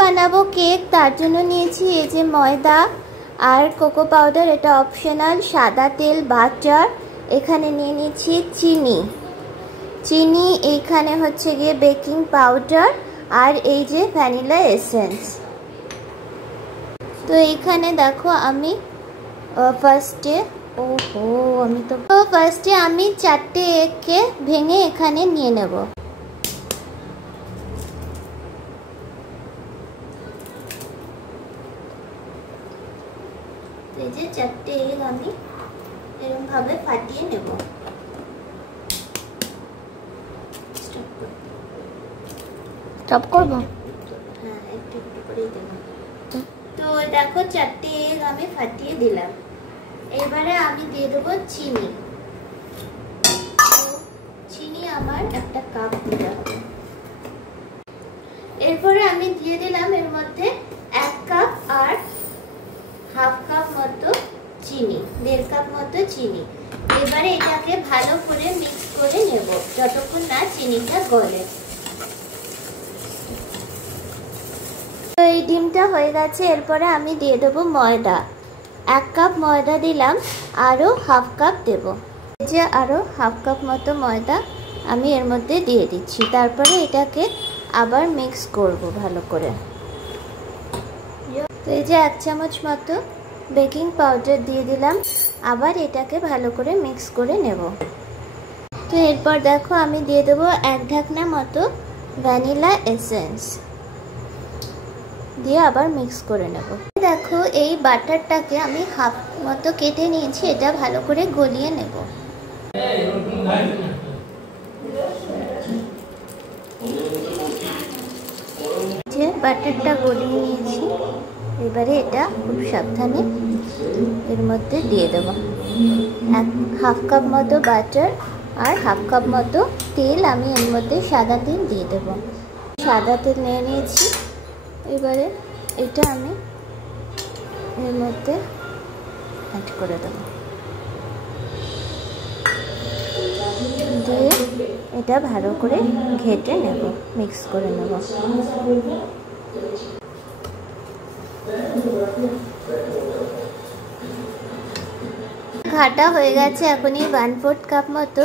বানাবো কেক, তার জন্য নিয়েছি এই যে ময়দা আর কোকো পাউডার, এটা অপশনাল, সাদা তেল, বাটার, এখানে নিয়ে নিচ্ছি চিনি, এইখানে হচ্ছে গিয়ে বেকিং পাউডার আর এই যে ভ্যানিলা এসেন্স। তো এইখানে দেখো আমি ফার্স্টে আমি 4টে এগকে ভেঙে এখানে নিয়ে নেব। এই যে 4টে এগ আমি এরকম ভাবে ফাটিয়ে নেব। স্টপ করব? হ্যাঁ, একটু একটু করেই দেব। তো দেখো 4টে এগ আমি ফাটিয়ে দিলাম। এবারে আমি দিয়ে দেবো চিনি। চিনি আমার 1 কাপ দিতে হবে। এরপরে আমি দিয়ে দিলাম এর মধ্যে 1 কাপ আর হাফ কাপ মতো চিনি, 1.5 কাপ মতো চিনি। এবারে এটাকে ভালো করে মিক্স করে নেব যতক্ষণ না চিনিটা গলে। তো এই ডিমটা হয়ে গেছে। এরপরে আমি দিয়ে দেবো ময়দা। 1 কাপ ময়দা দিলাম, আরও হাফ কাপ দেব। যে আরও হাফ কাপ মতো ময়দা আমি এর মধ্যে দিয়ে দিচ্ছি। তারপরে এটাকে আবার মিক্স করব ভালো করে। তো এই যে 1 চামচ মতো বেকিং পাউডার দিয়ে দিলাম, আবার এটাকে ভালো করে মিক্স করে নেব। তো এরপর দেখো আমি দিয়ে দেবো 1 ঢাকনা মতো ভ্যানিলা এসেন্স দিয়ে আবার মিক্স করে নেব। দেখো এই বাটারটাকে আমি হাফ মতো কেটে নিয়েছি, এটা ভালো করে গলিয়ে নেব। যে বাটারটা গলিয়ে নিয়েছি, এবারে এটা খুব সাবধানে এর মধ্যে দিয়ে দেব। হাফ কাপ মতো বাটার আর হাফ কাপ মতো তেল আমি এর মধ্যে সাদা তেল দিয়ে দেব। সাদা তেল নিয়ে নিয়েছি, এবারে এটা আমি এর মধ্যে অ্যাড করে দেব। দিয়ে এটা ভালো করে ঘেটে নেব, মিক্স করে নেব। ঘাটা হয়ে গেছে। এখনই 1/4 কাপ মতো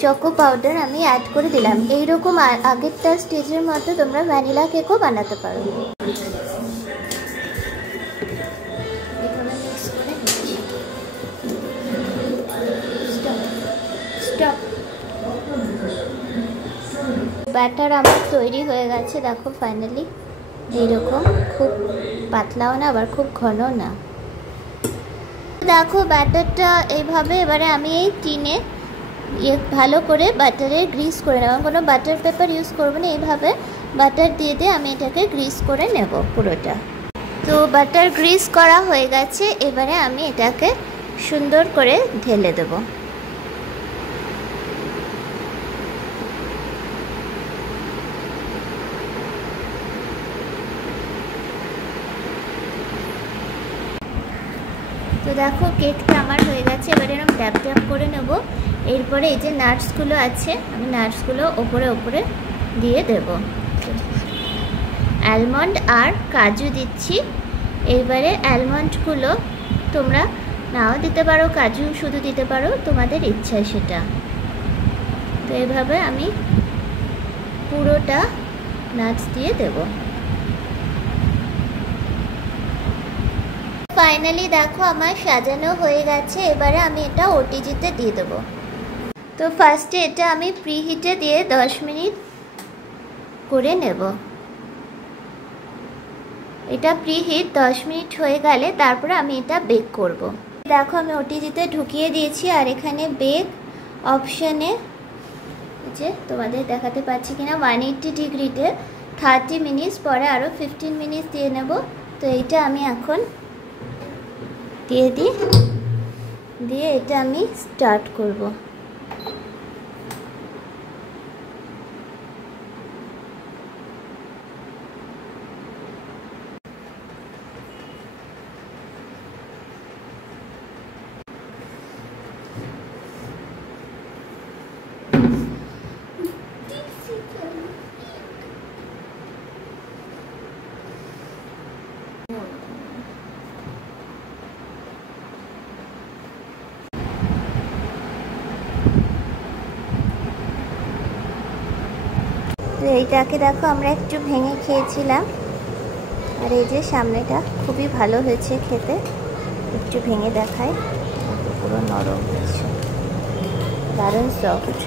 চকো পাউডার আমি অ্যাড করে দিলাম। এইরকম আগেরটা স্টেজের মতো তোমরা ভ্যানিলা কেকও বানাতে পারো। ব্যাটার আমার তৈরি হয়ে গেছে। দেখো ফাইনালি এইরকম, খুব পাতলাও না আবার খুব ঘনও না। দেখো ব্যাটারটা এইভাবে। এবারে আমি এই টিনে ভালো করে বাটারে গ্রিস করে নেব। কোনো বাটার পেপার ইউজ করবো না, এইভাবে বাটার দিয়ে দিয়ে আমি এটাকে গ্রিস করে নেব পুরোটা। তো বাটার গ্রিস করা হয়ে গেছে। এবারে আমি এটাকে সুন্দর করে ঢেলে দেব। তো দেখো কেকটা আমার হয়ে গেছে। এবারে এরকম ড্যাপ ড্যাপ করে নেব। এরপরে এই যে নাটসগুলো আছে, আমি নাটসগুলো ওপরে ওপরে দিয়ে দেব। অ্যালমন্ড আর কাজু দিচ্ছি। এইবারে অ্যালমন্ডগুলো তোমরা নাও দিতে পারো, কাজু শুধু দিতে পারো, তোমাদের ইচ্ছা সেটা। তো এইভাবে আমি পুরোটা নাটস দিয়ে দেব। ফাইনালি দেখো আমার সাজানো হয়ে গেছে। এবারে আমি এটা ওটিজিতে দিয়ে দেবো। তো ফার্স্টে এটা আমি প্রিহিটে দিয়ে 10 মিনিট করে নেব। এটা প্রিহিট 10 মিনিট হয়ে গেলে তারপরে আমি এটা বেক করব। দেখো আমি ওটিজিতে ঢুকিয়ে দিয়েছি। আর এখানে বেক অপশানে যে তোমাদের দেখাতে পাচ্ছি কিনা, 180 ডিগ্রিতে 30 মিনিটস, পরে আরও 15 মিনিটস দিয়ে নেব। তো এইটা আমি এখন দিয়ে এটা আমি স্টার্ট করব। তো এইটাকে দেখো আমরা একটু ভেঙে খেয়েছিলাম, আর এই যে সামনেটা খুবই ভালো হয়েছে খেতে। একটু ভেঙে দেখায়, পুরো নরম হয়েছে, দারুণ সফট।